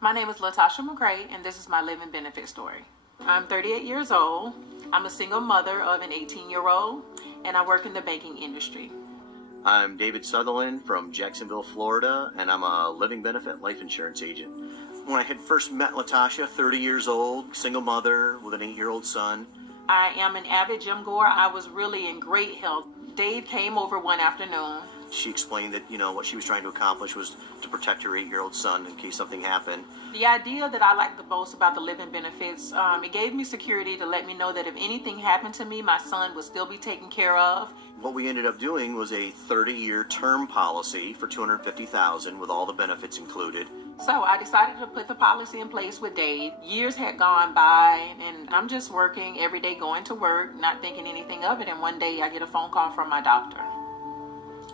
My name is Latasha McCray, and this is my living benefit story. I'm 38 years old. I'm a single mother of an 18-year-old, and I work in the banking industry. I'm David Sutherland from Jacksonville, Florida, and I'm a living benefit life insurance agent. When I had first met Latasha, 30 years old, single mother with an 8-year-old son. I am an avid gym goer. I was really in great health. Dave came over one afternoon. She explained that, what she was trying to accomplish was to protect her 8-year-old son in case something happened. The idea that I like the most about the living benefits, it gave me security to let me know that if anything happened to me, my son would still be taken care of. What we ended up doing was a 30-year term policy for $250,000 with all the benefits included. So I decided to put the policy in place with Dave. Years had gone by, and I'm just working every day, going to work, not thinking anything of it. And one day I get a phone call from my doctor.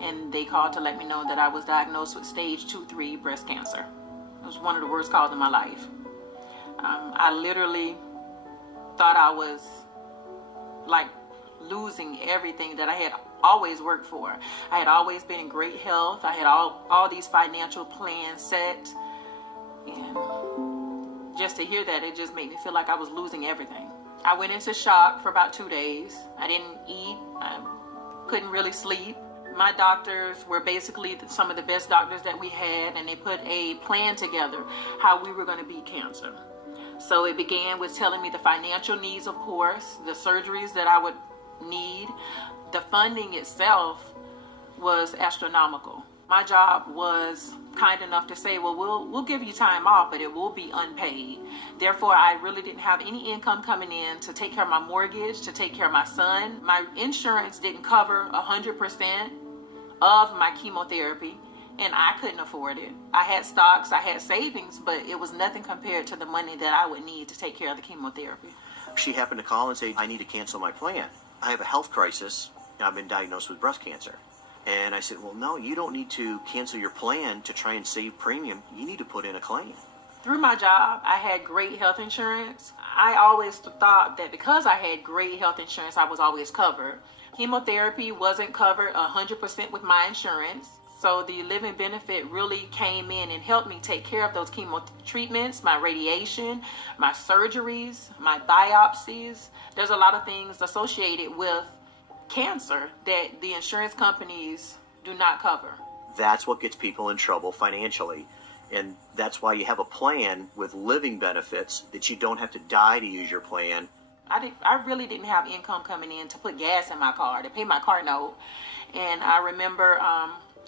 And they called to let me know that I was diagnosed with stage 2-3 breast cancer. It was one of the worst calls in my life. I literally thought I was like losing everything that I had always worked for. I had always been in great health. I had all these financial plans set. And just to hear that, it just made me feel like I was losing everything. I went into shock for about 2 days. I didn't eat. I couldn't really sleep. My doctors were basically some of the best doctors that we had, and they put a plan together how we were going to beat cancer. So it began with telling me the financial needs, of course, the surgeries that I would need. The funding itself was astronomical. My job was kind enough to say, well, we'll give you time off, but it will be unpaid. Therefore, I really didn't have any income coming in to take care of my mortgage, to take care of my son. My insurance didn't cover 100% of my chemotherapy, and I couldn't afford it. I had stocks, I had savings, but it was nothing compared to the money that I would need to take care of the chemotherapy. She happened to call and say, I need to cancel my plan. I have a health crisis, and I've been diagnosed with breast cancer. And I said, well, no, you don't need to cancel your plan to try and save premium. You need to put in a claim. Through my job, I had great health insurance. I always thought that because I had great health insurance, I was always covered. Chemotherapy wasn't covered 100% with my insurance. So the living benefit really came in and helped me take care of those chemo treatments, my radiation, my surgeries, my biopsies. There's a lot of things associated with cancer that the insurance companies do not cover. That's what gets people in trouble financially. And that's why you have a plan with living benefits that you don't have to die to use your plan. I really didn't have income coming in to put gas in my car, to pay my car note. And I remember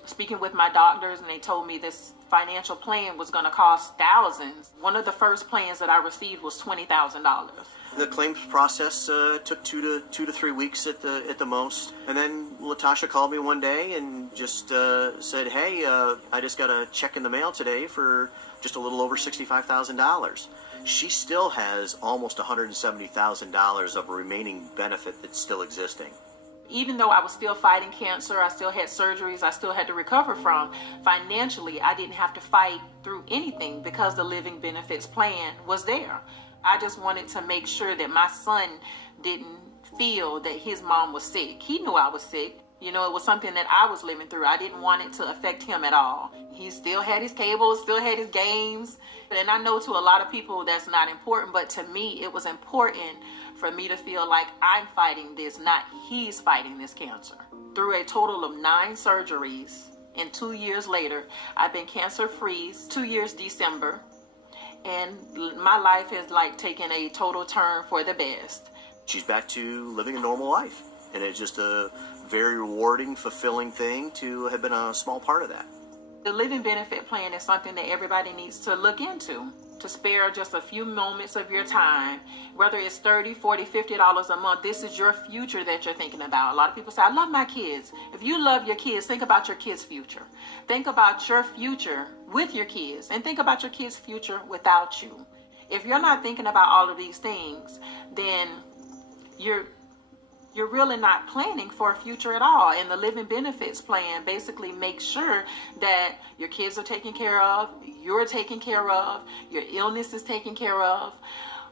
speaking with my doctors, and they told me this financial plan was going to cost thousands. One of the first plans that I received was $20,000. The claims process took two to 3 weeks at the most. And then Latasha called me one day and just said, hey, I just got a check in the mail today for just a little over $65,000. She still has almost $170,000 of remaining benefit that's still existing. Even though I was still fighting cancer, I still had surgeries I still had to recover from, financially, I didn't have to fight through anything because the living benefits plan was there. I just wanted to make sure that my son didn't feel that his mom was sick. He knew I was sick. It was something that I was living through. I didn't want it to affect him at all. He still had his cable, still had his games. And I know to a lot of people that's not important, but to me, it was important for me to feel like I'm fighting this, not he's fighting this cancer. Through a total of 9 surgeries, and 2 years later, I've been cancer-free, 2 years December. And my life has taken a total turn for the best. She's back to living a normal life. And it's just a very rewarding, fulfilling thing to have been a small part of that. The living benefit plan is something that everybody needs to look into, to spare just a few moments of your time, whether it's $30, $40, $50 a month. This is your future that you're thinking about. A lot of people say, I love my kids. If you love your kids, think about your kids' future. Think about your future with your kids, and think about your kids' future without you. If you're not thinking about all of these things, then you're really not planning for a future at all. And the living benefits plan basically makes sure that your kids are taken care of, you're taken care of, your illness is taken care of.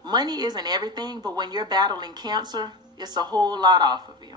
Money isn't everything, but when you're battling cancer, it's a whole lot off of you.